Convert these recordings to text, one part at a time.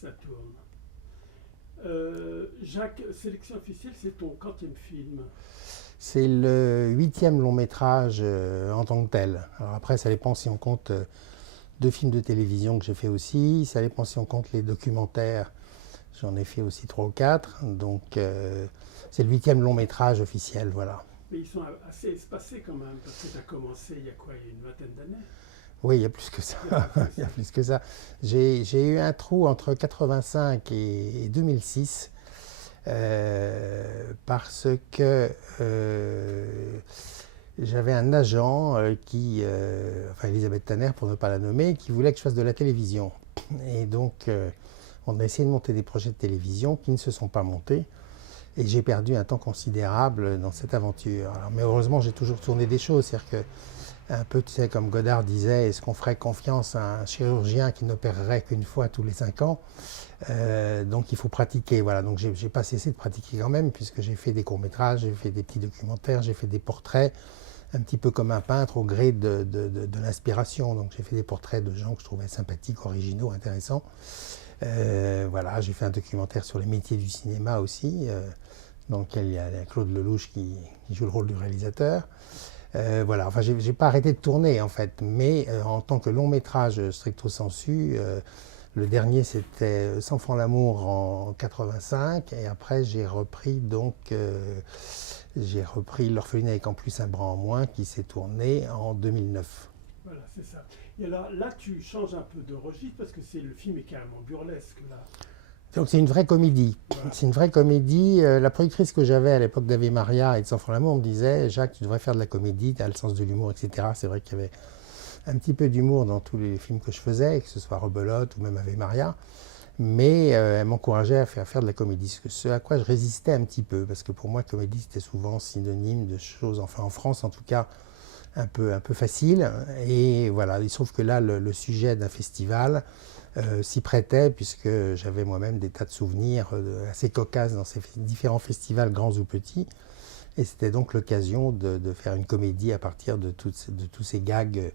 ça tourne. Jacques, Sélection officielle, c'est ton quantième film. C'est le huitième long métrage en tant que tel. Alors après, ça dépend si on compte deux films de télévision que j'ai fait aussi, ça dépend si on compte les documentaires, j'en ai fait aussi trois ou quatre. Donc c'est le huitième long métrage officiel, voilà. Mais ils sont assez espacés quand même, parce que tu as commencé il y a quoi, il y a une vingtaine d'années. Oui, il y a plus que ça. Il y a plus que Il y a ça. plus que ça. J'ai eu un trou entre 85 et 2006 parce que j'avais un agent enfin Elisabeth Tanner pour ne pas la nommer, qui voulait que je fasse de la télévision. Et donc on a essayé de monter des projets de télévision qui ne se sont pas montés. Et j'ai perdu un temps considérable dans cette aventure. Alors, mais heureusement, j'ai toujours tourné des choses. C'est-à-dire que un peu, tu sais, comme Godard disait, est-ce qu'on ferait confiance à un chirurgien qui n'opérerait qu'une fois tous les 5 ans? Donc il faut pratiquer, voilà. Donc j'ai pas cessé de pratiquer quand même, puisque j'ai fait des courts-métrages, j'ai fait des petits documentaires, j'ai fait des portraits, un petit peu comme un peintre au gré de l'inspiration. Donc j'ai fait des portraits de gens que je trouvais sympathiques, originaux, intéressants. Voilà, j'ai fait un documentaire sur les métiers du cinéma aussi, dans lequel il y a Claude Lelouch qui joue le rôle du réalisateur. Voilà, enfin, j'ai pas arrêté de tourner en fait, mais en tant que long métrage stricto sensu, le dernier c'était Sans fond l'amour en 85, et après j'ai repris L'orphelinat avec en plus un bras en moins qui s'est tourné en 2009. Voilà, c'est ça. Et alors là, tu changes un peu de registre, parce que le film est carrément burlesque, là. Donc c'est une vraie comédie. Voilà. C'est une vraie comédie. La productrice que j'avais à l'époque d'Ave Maria et de Sans fond l'amour me disait: Jacques, tu devrais faire de la comédie, tu as le sens de l'humour, etc. C'est vrai qu'il y avait un petit peu d'humour dans tous les films que je faisais, que ce soit Rebelote ou même Ave Maria. Mais elle m'encourageait à faire de la comédie, ce à quoi je résistais un petit peu, parce que pour moi, comédie, c'était souvent synonyme de choses, enfin en France en tout cas, un peu facile. Et voilà, il se trouve que là, le sujet d'un festival s'y prêtait, puisque j'avais moi-même des tas de souvenirs assez cocasses dans ces différents festivals, grands ou petits. Et c'était donc l'occasion de faire une comédie à partir de tous ces gags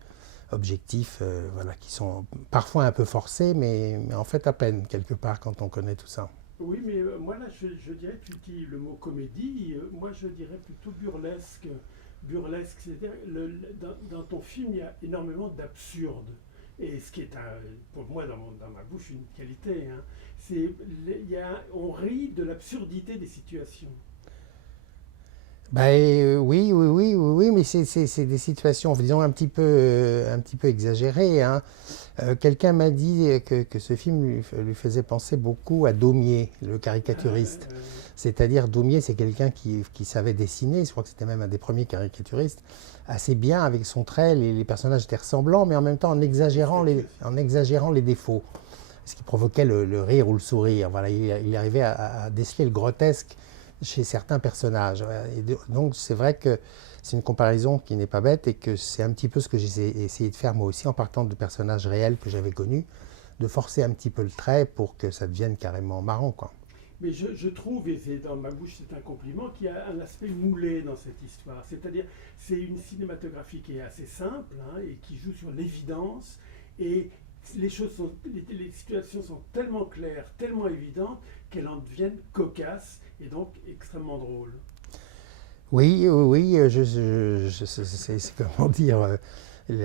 objectifs, voilà, qui sont parfois un peu forcés, mais en fait à peine, quelque part, quand on connaît tout ça. Oui, mais moi là, je dirais, tu dis le mot comédie, moi je dirais plutôt burlesque. Burlesque, c'est-à-dire, dans ton film, il y a énormément d'absurde. Et ce qui est, pour moi, dans ma bouche, une qualité, hein, c'est, on rit de l'absurdité des situations. Ben, oui, mais c'est des situations, disons, un petit peu exagérées, hein. Quelqu'un m'a dit que ce film lui faisait penser beaucoup à Daumier, le caricaturiste. C'est-à-dire, Daumier, c'est quelqu'un qui savait dessiner, je crois que c'était même un des premiers caricaturistes, assez bien avec son trait, les personnages étaient ressemblants, mais en même temps Respectueuse. en exagérant les défauts, ce qui provoquait le rire ou le sourire. Voilà, il arrivait à déceler le grotesque chez certains personnages. Et donc c'est vrai que c'est une comparaison qui n'est pas bête, et que c'est un petit peu ce que j'ai essayé de faire moi aussi en partant de personnages réels que j'avais connus, de forcer un petit peu le trait pour que ça devienne carrément marrant, quoi. Mais je trouve, et c'est dans ma bouche c'est un compliment, qu'il y a un aspect moulé dans cette histoire. C'est-à-dire, c'est une cinématographie qui est assez simple, hein, et qui joue sur l'évidence. Et les situations sont tellement claires, tellement évidentes, qu'elles en deviennent cocasses et donc extrêmement drôles. Oui, c'est comment dire.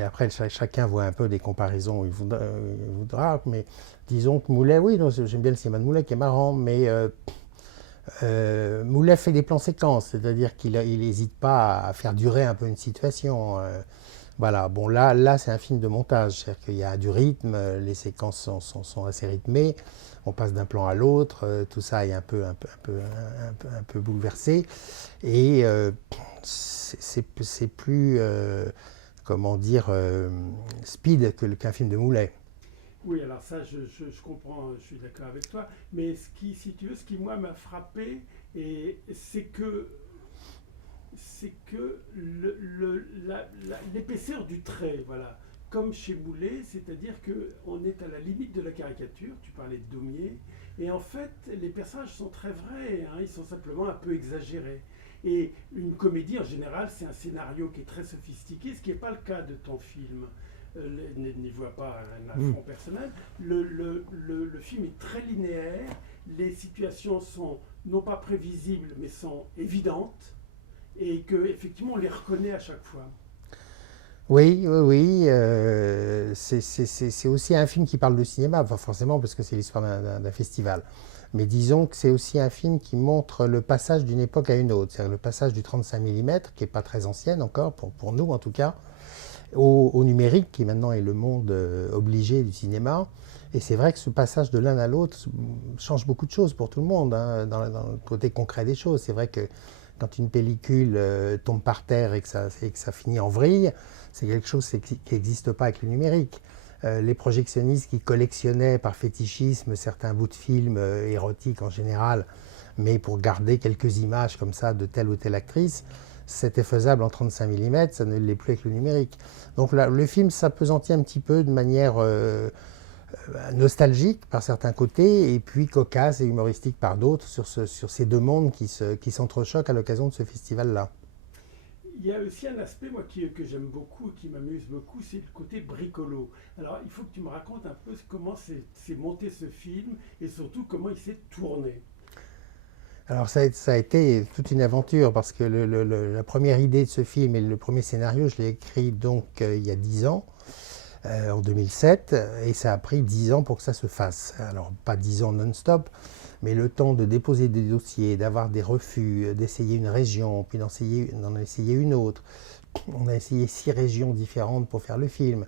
Après, chacun voit un peu des comparaisons, il voudra, mais disons que Moulet, oui, j'aime bien le cinéma de Moulet qui est marrant, mais Moulet fait des plans séquences, c'est-à-dire qu'il n'hésite pas à faire durer un peu une situation. Voilà, bon là c'est un film de montage, c'est-à-dire qu'il y a du rythme, les séquences sont assez rythmées, on passe d'un plan à l'autre, tout ça est un peu bouleversé, et c'est plus, comment dire, speed qu'un film de Moulet. Oui, alors ça, je comprends, je suis d'accord avec toi. Mais si tu veux, ce qui moi m'a frappé, c'est que l'épaisseur du trait, voilà, comme chez Boulet, c'est-à-dire qu'on est à la limite de la caricature, tu parlais de Daumier, et en fait, les personnages sont très vrais, hein, ils sont simplement un peu exagérés. Et une comédie, en général, c'est un scénario qui est très sophistiqué, ce qui n'est pas le cas de ton film. n'y voit pas un affront personnel. Le film est très linéaire, les situations sont non pas prévisibles, mais sont évidentes, et qu'effectivement on les reconnaît à chaque fois. Oui, oui, oui. C'est aussi un film qui parle de cinéma, pas forcément parce que c'est l'histoire d'un festival. Mais disons que c'est aussi un film qui montre le passage d'une époque à une autre. C'est-à-dire le passage du 35 mm, qui n'est pas très ancienne encore, pour nous en tout cas, au numérique, qui maintenant est le monde obligé du cinéma. Et c'est vrai que ce passage de l'un à l'autre change beaucoup de choses pour tout le monde, hein, dans le côté concret des choses. C'est vrai que quand une pellicule tombe par terre et que ça finit en vrille, c'est quelque chose qui n'existe pas avec le numérique. Les projectionnistes qui collectionnaient par fétichisme certains bouts de films érotiques en général, mais pour garder quelques images comme ça de telle ou telle actrice, c'était faisable en 35 mm, ça ne l'est plus avec le numérique. Donc là, le film s'appesantit un petit peu de manière nostalgique par certains côtés, et puis cocasse et humoristique par d'autres, sur ces deux mondes qui s'entrechoquent à l'occasion de ce festival-là. Il y a aussi un aspect, moi, que j'aime beaucoup et qui m'amuse beaucoup, c'est le côté bricolo. Alors, il faut que tu me racontes un peu comment c'est monté ce film et surtout comment il s'est tourné. Alors ça a été toute une aventure parce que la première idée de ce film et le premier scénario, je l'ai écrit donc il y a 10 ans, en 2007, et ça a pris 10 ans pour que ça se fasse. Alors pas 10 ans non-stop, mais le temps de déposer des dossiers, d'avoir des refus, d'essayer une région, puis d'en essayer une autre. On a essayé 6 régions différentes pour faire le film.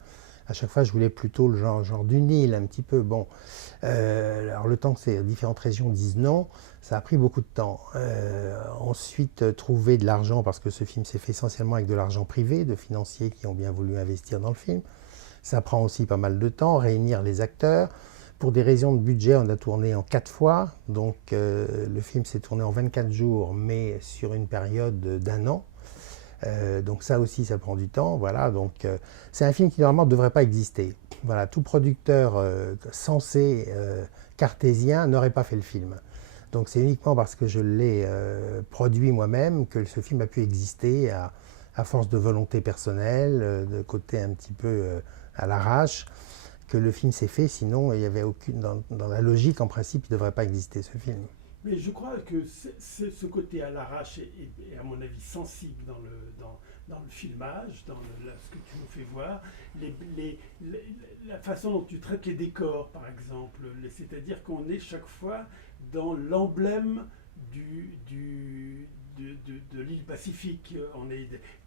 À chaque fois, je voulais plutôt le genre du Nil, un petit peu. Bon, alors le temps que ces différentes régions disent non, ça a pris beaucoup de temps. Ensuite, trouver de l'argent, parce que ce film s'est fait essentiellement avec de l'argent privé, de financiers qui ont bien voulu investir dans le film. Ça prend aussi pas mal de temps, réunir les acteurs. Pour des raisons de budget, on a tourné en 4 fois. Donc le film s'est tourné en 24 jours, mais sur une période d'un an. Donc ça aussi, ça prend du temps. Voilà, donc c'est un film qui normalement ne devrait pas exister. Voilà, tout producteur censé cartésien n'aurait pas fait le film. Donc c'est uniquement parce que je l'ai produit moi-même que ce film a pu exister à force de volonté personnelle, de côté un petit peu à l'arrache, que le film s'est fait. Sinon, il y avait aucune dans la logique, en principe, il ne devrait pas exister ce film. Mais je crois que ce côté à l'arrache est, à mon avis, sensible dans le filmage, ce que tu nous fais voir, la façon dont tu traites les décors, par exemple. C'est-à-dire qu'on est chaque fois dans l'emblème de l'île Pacifique.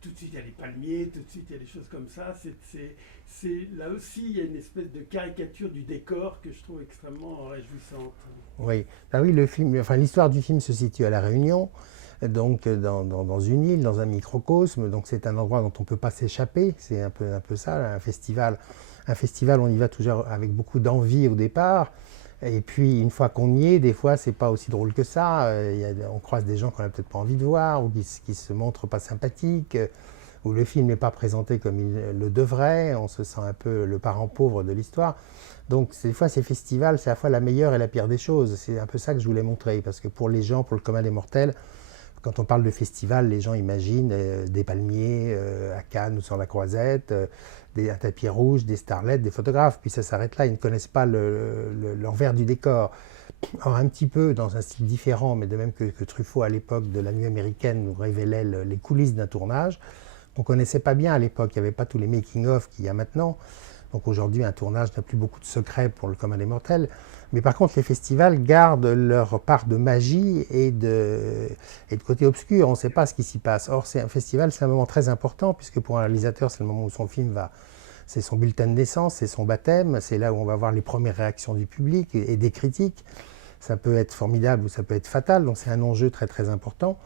Tout de suite, il y a les palmiers, tout de suite, il y a des choses comme ça. Là aussi, il y a une espèce de caricature du décor que je trouve extrêmement réjouissante. Oui, ben oui, l'histoire du film se situe à La Réunion, donc dans une île, dans un microcosme. Donc c'est un endroit dont on ne peut pas s'échapper. C'est un peu ça, un festival. Un festival, on y va toujours avec beaucoup d'envie au départ. Et puis une fois qu'on y est, des fois c'est pas aussi drôle que ça. On croise des gens qu'on n'a peut-être pas envie de voir, ou qui se montrent pas sympathiques, où le film n'est pas présenté comme il le devrait. On se sent un peu le parent pauvre de l'histoire. Donc des fois ces festivals, c'est à la fois la meilleure et la pire des choses. C'est un peu ça que je voulais montrer, parce que pour les gens, pour le commun des mortels, quand on parle de festival, les gens imaginent des palmiers à Cannes ou sur la Croisette, un tapis rouge, des starlets, des photographes, puis ça s'arrête là. Ils ne connaissent pas l'envers du décor. Alors un petit peu dans un style différent, mais de même que Truffaut à l'époque de La Nuit américaine nous révélait les coulisses d'un tournage qu'on ne connaissait pas bien à l'époque. Il n'y avait pas tous les making-of qu'il y a maintenant. Donc aujourd'hui, un tournage n'a plus beaucoup de secrets pour le commun des mortels. Mais par contre, les festivals gardent leur part de magie et de côté obscur. On ne sait pas ce qui s'y passe. Or, c'est un festival, c'est un moment très important, puisque pour un réalisateur, c'est le moment où son film va. C'est son bulletin de naissance, c'est son baptême, c'est là où on va voir les premières réactions du public et des critiques. Ça peut être formidable ou ça peut être fatal, donc c'est un enjeu très très important.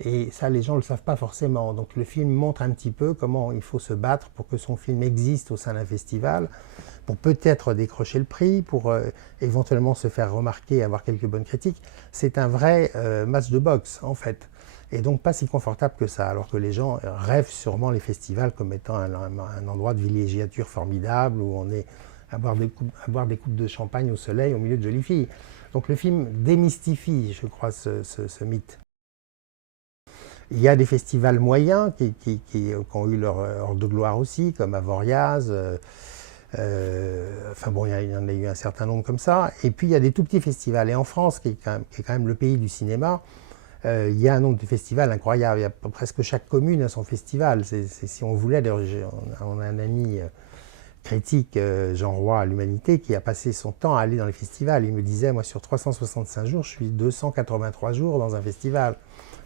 Et ça, les gens ne le savent pas forcément. Donc le film montre un petit peu comment il faut se battre pour que son film existe au sein d'un festival, pour peut-être décrocher le prix, pour éventuellement se faire remarquer et avoir quelques bonnes critiques. C'est un vrai match de boxe, en fait. Et donc pas si confortable que ça, alors que les gens rêvent sûrement les festivals comme étant un endroit de villégiature formidable, où on est à boire des coupes de champagne au soleil au milieu de jolies filles. Donc le film démystifie, je crois, ce mythe. Il y a des festivals moyens qui ont eu leur heure de gloire aussi, comme Avoriaz. Enfin bon, il y en a eu un certain nombre comme ça. Et puis il y a des tout petits festivals. Et en France, qui est quand même le pays du cinéma, il y a un nombre de festivals incroyable. Il y a presque chaque commune a son festival. Si on voulait, d'ailleurs, on a un ami critique, Jean Roy à l'Humanité, qui a passé son temps à aller dans les festivals. Il me disait, moi, sur 365 jours, je suis 283 jours dans un festival,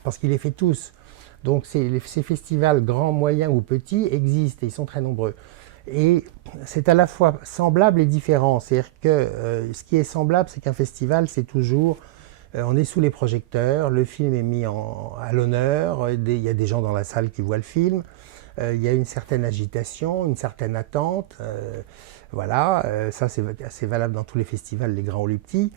parce qu'il les fait tous. Donc ces festivals, grands, moyens ou petits, existent et ils sont très nombreux. Et c'est à la fois semblable et différent. C'est-à-dire que ce qui est semblable, c'est qu'un festival, c'est toujours, on est sous les projecteurs, le film est mis à l'honneur, il y a des gens dans la salle qui voient le film, il y a une certaine agitation, une certaine attente. Voilà, ça c'est valable dans tous les festivals, les grands ou les petits.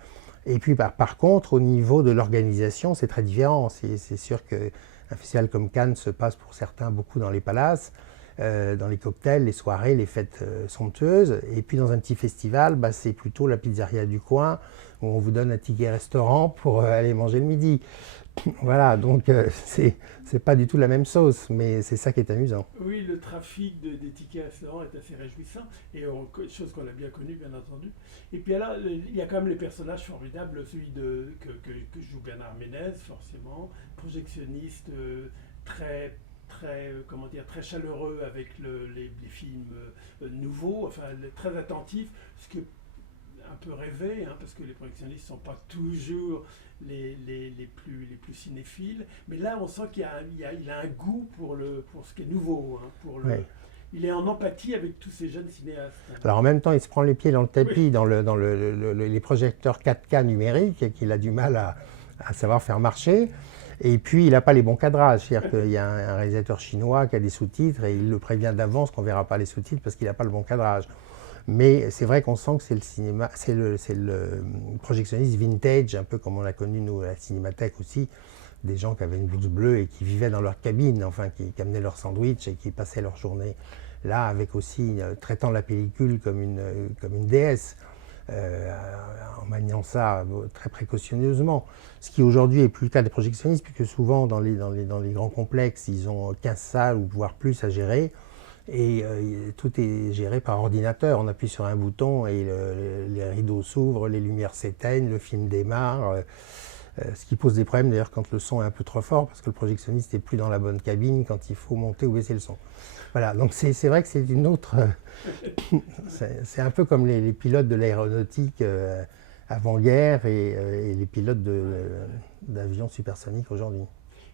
Et puis par contre, au niveau de l'organisation, c'est très différent. C'est sûr qu'un festival comme Cannes se passe pour certains beaucoup dans les palaces, dans les cocktails, les soirées, les fêtes somptueuses. Et puis dans un petit festival, c'est plutôt la pizzeria du coin où on vous donne un ticket restaurant pour aller manger le midi. Voilà, donc c'est pas du tout la même sauce, mais c'est ça qui est amusant. Oui, le trafic des tickets restaurants est assez réjouissant, et chose qu'on a bien connue, bien entendu. Et puis alors, il y a quand même les personnages formidables, celui que joue Bernard Ménez, forcément, projectionniste, comment dire, très chaleureux avec les films nouveaux, enfin très attentif, ce que un peu rêvé, hein, parce que les projectionnistes ne sont pas toujours les plus cinéphiles, mais là on sent qu'il a un goût pour ce qui est nouveau, hein, Ouais. il est en empathie avec tous ces jeunes cinéastes. Alors en même temps, il se prend les pieds dans le tapis, Oui. dans les projecteurs 4K numériques qu'il a du mal à savoir faire marcher. Et puis, il n'a pas les bons cadrages. C'est-à-dire qu'il y a un réalisateur chinois qui a des sous-titres et il le prévient d'avance qu'on ne verra pas les sous-titres parce qu'il n'a pas le bon cadrage. Mais c'est vrai qu'on sent que c'est le cinéma, c'est le projectionniste vintage, un peu comme on l'a connu nous à la Cinémathèque aussi, des gens qui avaient une blouse bleue et qui vivaient dans leur cabine, enfin qui amenaient leur sandwich et qui passaient leur journée là, avec aussi traitant la pellicule comme une déesse, en maniant ça très précautionneusement. Ce qui aujourd'hui est plus le cas des projectionnistes, puisque souvent dans les grands complexes, ils ont 15 salles ou voire plus à gérer. Et tout est géré par ordinateur. On appuie sur un bouton et les rideaux s'ouvrent, les lumières s'éteignent, le film démarre. Ce qui pose des problèmes d'ailleurs quand le son est un peu trop fort, parce que le projectionniste n'est plus dans la bonne cabine quand il faut monter ou baisser le son. Voilà, donc c'est vrai que c'est une autre... c'est un peu comme les pilotes de l'aéronautique avant-guerre et les pilotes d'avions supersoniques aujourd'hui.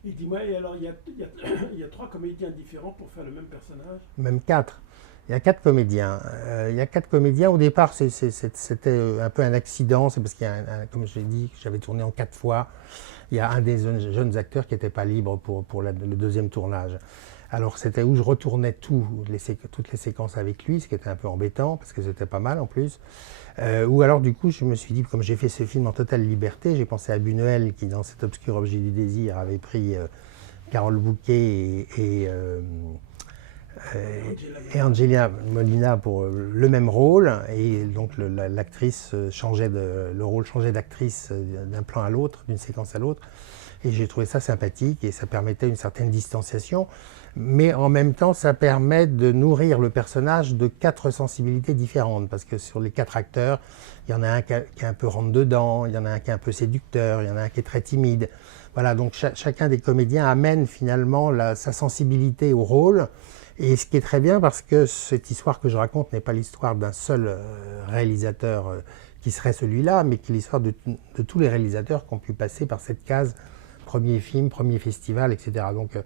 Et dis-moi, et alors il y a 3 comédiens différents pour faire le même personnage? Même 4. Il y a 4 comédiens. Il y a 4 comédiens. Au départ, c'était un peu un accident. C'est parce qu'il y a, comme je l'ai dit, j'avais tourné en 4 fois. Il y a un des jeunes acteurs qui n'était pas libre pour le deuxième tournage. Alors, c'était où je retournais toutes les séquences avec lui, ce qui était un peu embêtant, parce que c'était pas mal en plus. Ou alors, du coup, je me suis dit, comme j'ai fait ce film en totale liberté, j'ai pensé à Buñuel, qui, dans Cet obscur objet du désir, avait pris Carole Bouquet et Angelina Molina pour le même rôle, et donc l'actrice le rôle changeait d'actrice d'un plan à l'autre, d'une séquence à l'autre, et j'ai trouvé ça sympathique et ça permettait une certaine distanciation, mais en même temps ça permet de nourrir le personnage de 4 sensibilités différentes, parce que sur les 4 acteurs, il y en a un qui est un peu rentre-dedans, il y en a un qui est un peu séducteur, il y en a un qui est très timide. Voilà, donc chacun des comédiens amène finalement sa sensibilité au rôle. Et ce qui est très bien, parce que cette histoire que je raconte n'est pas l'histoire d'un seul réalisateur qui serait celui-là, mais qui est l'histoire de tous les réalisateurs qui ont pu passer par cette case premier film, premier festival, etc. Donc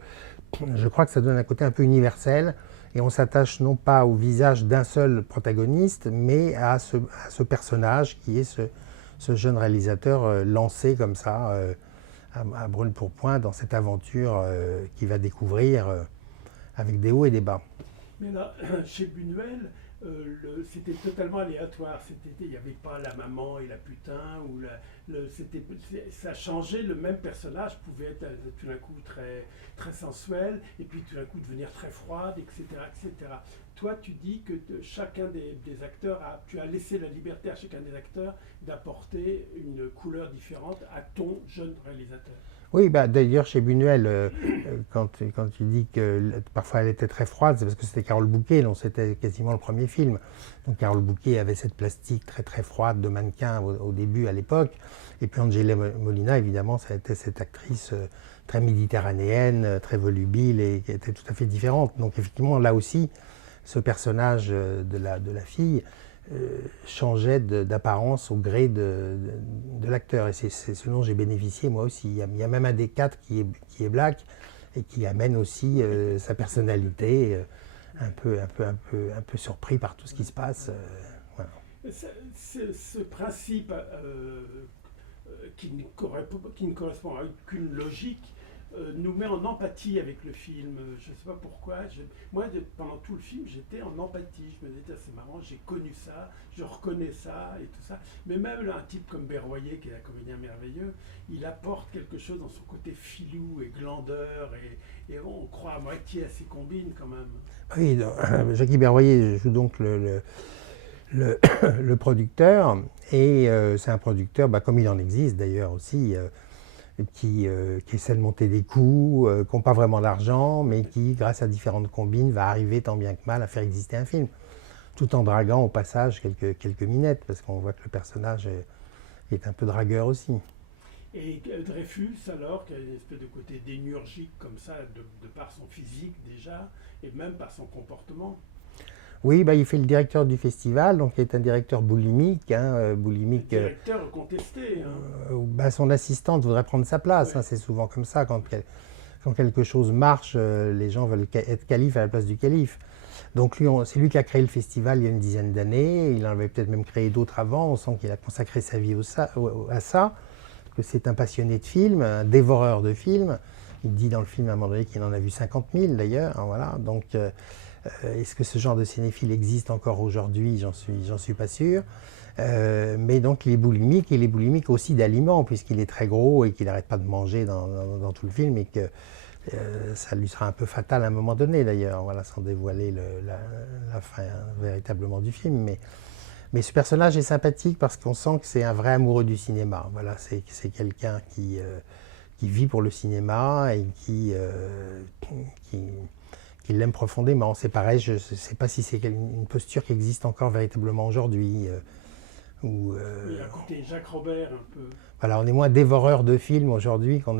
je crois que ça donne un côté un peu universel, et on s'attache non pas au visage d'un seul protagoniste, mais à ce personnage qui est ce jeune réalisateur lancé comme ça, à brûle-pourpoint, dans cette aventure qu'il va découvrir avec des hauts et des bas. Mais là, chez Buñuel, c'était totalement aléatoire. Il n'y avait pas la maman et la putain, ça changeait. Le même personnage pouvait être tout d'un coup très, très sensuel, et puis tout d'un coup devenir très froide, etc., etc. toi, tu dis que chacun des acteurs, tu as laissé la liberté à chacun des acteurs d'apporter une couleur différente à ton jeune réalisateur. Oui, bah, d'ailleurs, chez Buñuel, quand il dit que parfois elle était très froide, c'est parce que c'était Carole Bouquet, donc c'était quasiment le premier film. Donc Carole Bouquet avait cette plastique très très froide de mannequin au début, à l'époque. Et puis Angela Molina, évidemment, ça a été cette actrice très méditerranéenne, très volubile et qui était tout à fait différente. Donc effectivement, là aussi, ce personnage de la fille changeait d'apparence au gré de l'acteur. Et c'est ce dont j'ai bénéficié moi aussi. Il y a même un des quatre qui est black et qui amène aussi sa personnalité, un peu surpris par tout ce qui se passe. Voilà. Ce principe qui ne correspond à aucune logique nous met en empathie avec le film. Je ne sais pas pourquoi. Moi, pendant tout le film, j'étais en empathie. Je me disais, c'est marrant, j'ai connu ça, je reconnais ça et tout ça. Mais même là, un type comme Berroyer, qui est un comédien merveilleux, il apporte quelque chose dans son côté filou et glandeur. Et on croit à moitié à ses combines quand même. Oui, Jackie Berroyer joue donc le producteur. Et c'est un producteur, comme il en existe d'ailleurs aussi, qui essaie de monter des coups, qui n'ont pas vraiment d'argent, mais qui, grâce à différentes combines, va arriver tant bien que mal à faire exister un film, tout en draguant au passage quelques minettes, parce qu'on voit que le personnage est un peu dragueur aussi. Et Dreyfus, alors, qui a une espèce de côté démiurgique comme ça, de par son physique déjà, et même par son comportement. Oui, il fait le directeur du festival, donc il est un directeur boulimique. boulimique directeur contesté. Son assistante voudrait prendre sa place, c'est souvent comme ça. Quand quelque chose marche, les gens veulent être calife à la place du calife. Donc c'est lui qui a créé le festival il y a une dizaine d'années, il en avait peut-être même créé d'autres avant, on sent qu'il a consacré sa vie à ça, que c'est un passionné de films, un dévoreur de films. Il dit dans le film à un moment donné qu'il en a vu 50 000 d'ailleurs, voilà. Donc est-ce que ce genre de cinéphile existe encore aujourd'hui? J'en suis pas sûr. Mais donc il est boulimique aussi d'aliments, puisqu'il est très gros et qu'il n'arrête pas de manger dans tout le film, et que ça lui sera un peu fatal à un moment donné d'ailleurs, voilà, sans dévoiler la fin véritablement du film. Mais ce personnage est sympathique parce qu'on sent que c'est un vrai amoureux du cinéma. Voilà, c'est quelqu'un qui vit pour le cinéma et qui l'aime profondément. C'est pareil, je ne sais pas si c'est une posture qui existe encore véritablement aujourd'hui. Oui, à côté Jacques Robert un peu. Voilà, on est moins dévoreur de films aujourd'hui qu'on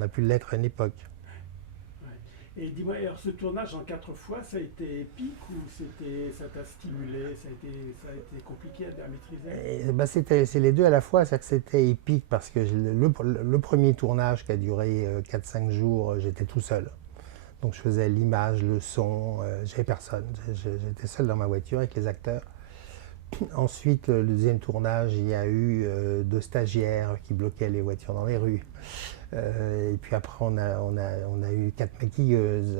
a pu l'être à une époque. Ouais. Et dis-moi, alors ce tournage en 4 fois, ça a été épique ou ça t'a stimulé, ça a été compliqué à maîtriser? C'est les deux à la fois, c'est que c'était épique parce que le premier tournage qui a duré 4-5 jours, j'étais tout seul. Donc je faisais l'image, le son, j'avais personne. J'étais seul dans ma voiture avec les acteurs. Ensuite, le deuxième tournage, il y a eu 2 stagiaires qui bloquaient les voitures dans les rues. Et puis après, on a eu 4 maquilleuses.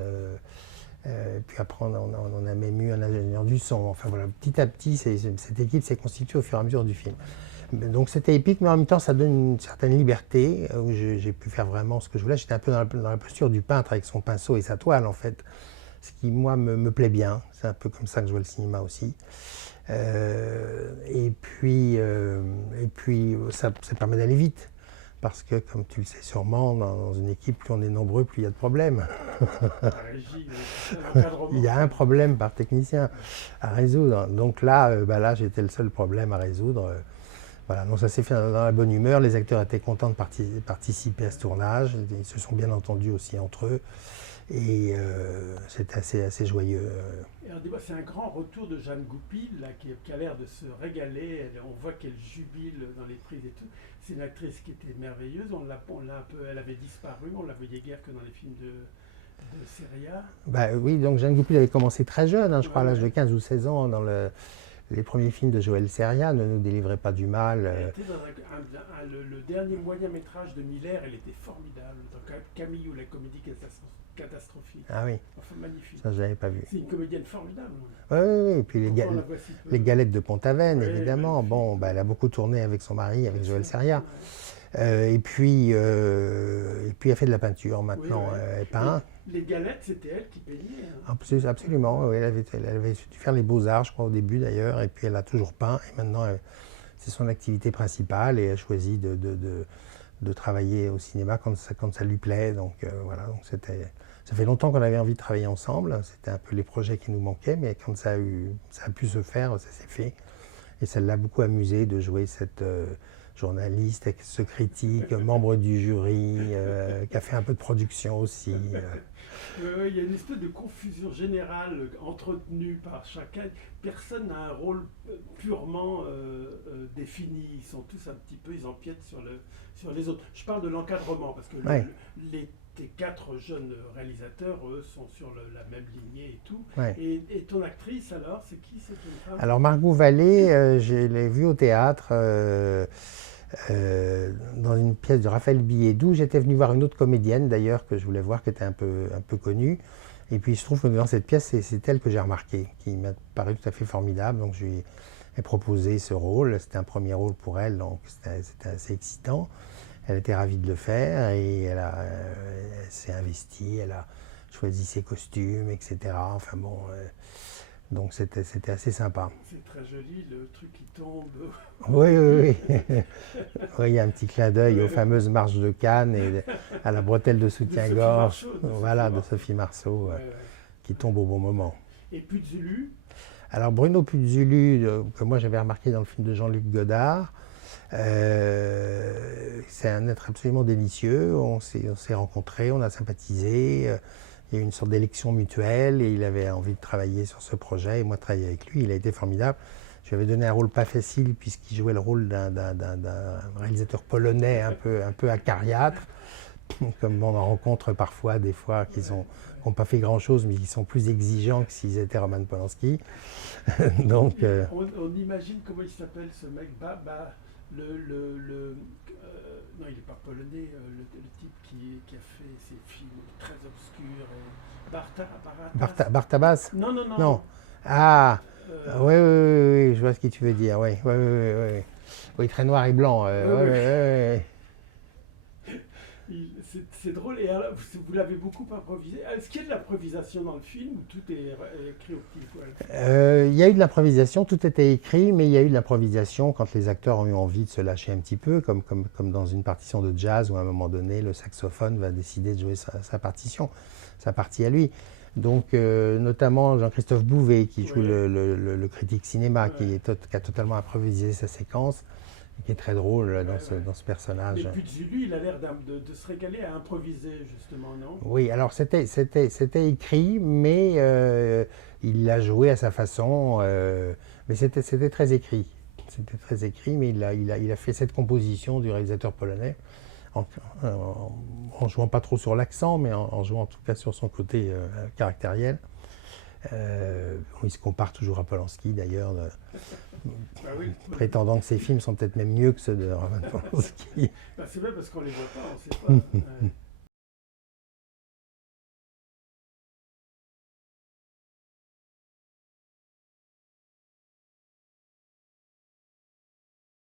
Puis après, on a même eu un ingénieur du son. Enfin voilà, petit à petit, cette équipe s'est constituée au fur et à mesure du film. Donc c'était épique, mais en même temps, ça donne une certaine liberté où j'ai pu faire vraiment ce que je voulais. J'étais un peu dans la posture du peintre avec son pinceau et sa toile, en fait. Ce qui, moi, me plaît bien. C'est un peu comme ça que je vois le cinéma aussi. Et puis ça permet d'aller vite. Parce que, comme tu le sais sûrement, dans une équipe, plus on est nombreux, plus il y a de problèmes. Il y a un problème par technicien à résoudre. Donc là j'étais le seul problème à résoudre. Voilà, donc ça s'est fait dans la bonne humeur. Les acteurs étaient contents de participer à ce tournage. Ils se sont bien entendus aussi entre eux. Et c'était assez joyeux. C'est un grand retour de Jeanne Goupil, là, qui a l'air de se régaler. On voit qu'elle jubile dans les prises et tout. C'est une actrice qui était merveilleuse. Elle avait disparu, on la voyait guère que dans les films de Seria. Oui, donc Jeanne Goupil avait commencé très jeune, je crois à l'âge de 15 ou 16 ans, dans les premiers films de Joël Seria, Ne nous délivrez pas du mal. Elle était dans le dernier moyen métrage de Miller, elle était formidable. Dans Camille ou la comédie catastrophique. Ah oui. Enfin, magnifique. Ça, je n'avais pas vu. C'est une comédienne formidable. Oui, et puis les galettes de Pont-Aven, évidemment. Elle a beaucoup tourné avec son mari, avec Joël Seria. Et puis elle fait de la peinture Oui, maintenant, oui. elle peint. Les galettes, c'était elle qui peignait, hein. Absolument, oui, elle avait dû faire les beaux-arts, je crois, au début d'ailleurs, et puis elle a toujours peint, et maintenant c'est son activité principale, et elle choisit de travailler au cinéma quand ça lui plaît. Donc voilà, donc ça fait longtemps qu'on avait envie de travailler ensemble, c'était un peu les projets qui nous manquaient, mais quand ça a pu se faire, ça s'est fait. Et ça l'a beaucoup amusé de jouer cette journaliste, ce critique, membre du jury, qui a fait un peu de production aussi. Il y a une espèce de confusion générale entretenue par chacun. Personne n'a un rôle purement défini. Ils sont tous un petit peu, ils empiètent sur les autres. Je parle de l'encadrement parce que Ouais. tes 4 jeunes réalisateurs, eux, sont sur la même lignée et tout. Ouais. Et ton actrice, alors, c'est qui cette jeune femme? Alors Margot Vallée, je l'ai vue au théâtre dans une pièce de Raphaël Biédou. J'étais venu voir une autre comédienne d'ailleurs que je voulais voir, qui était un peu connue. Et puis il se trouve que dans cette pièce, c'est elle que j'ai remarqué, qui m'a paru tout à fait formidable. Donc je lui ai proposé ce rôle. C'était un premier rôle pour elle, donc c'était assez excitant. Elle était ravie de le faire et elle s'est investie, elle a choisi ses costumes, etc. Enfin bon, donc c'était assez sympa. C'est très joli, le truc qui tombe. Oui, oui, oui. Oui, il y a un petit clin d'œil aux fameuses marches de Cannes et à la bretelle de soutien-gorge, voilà, de Sophie Marceau, Ouais, ouais. qui tombe au bon moment. Et puis Zulu, Alors Bruno Puzulu, que moi j'avais remarqué dans le film de Jean-Luc Godard, c'est un être absolument délicieux. On s'est rencontrés, on a sympathisé. Il y a eu une sorte d'élection mutuelle et il avait envie de travailler sur ce projet et moi de travailler avec lui. Il a été formidable. Je lui avais donné un rôle pas facile puisqu'il jouait le rôle d'un réalisateur polonais un peu acariâtre, comme on en rencontre parfois, des fois, qui n'ont pas fait grand-chose mais qui sont plus exigeants que s'ils étaient Roman Polanski. Donc, on imagine comment il s'appelle ce mec. Non, il n'est pas polonais, le type qui a fait ces films très obscurs. Baratas. Bartabas? Non, non, non. Non. Ah, Euh, oui, oui, oui, oui, je vois ce que tu veux dire. Oui, oui, oui, oui, oui. Oui, très noir et blanc. ouais, Oui, ouais. oui, oui. C'est drôle. Et alors, vous l'avez beaucoup improvisé. Est-ce qu'il y a de l'improvisation dans le film ou tout est écrit au petit poil? Il y a eu de l'improvisation, tout était écrit, mais il y a eu de l'improvisation quand les acteurs ont eu envie de se lâcher un petit peu, comme dans une partition de jazz où à un moment donné, le saxophone va décider de jouer sa partition, sa partie à lui. Donc, notamment Jean-Christophe Bouvet, qui joue Oui. le critique cinéma, Ouais. qui a totalement improvisé sa séquence, et qui est très drôle dans Ouais. ce personnage. Mais Puzulu, il a l'air de se régaler à improviser, justement, non? Oui, alors c'était écrit, mais il l'a joué à sa façon. Mais c'était très écrit. C'était très écrit, mais il a fait cette composition du réalisateur polonais en jouant pas trop sur l'accent, mais en jouant en tout cas sur son côté caractériel. Il se compare toujours à Polanski d'ailleurs, Bah oui. prétendant que ses films sont peut-être même mieux que ceux de Roman Polanski. Bah, c'est vrai parce qu'on les voit pas, on sait pas. Ouais.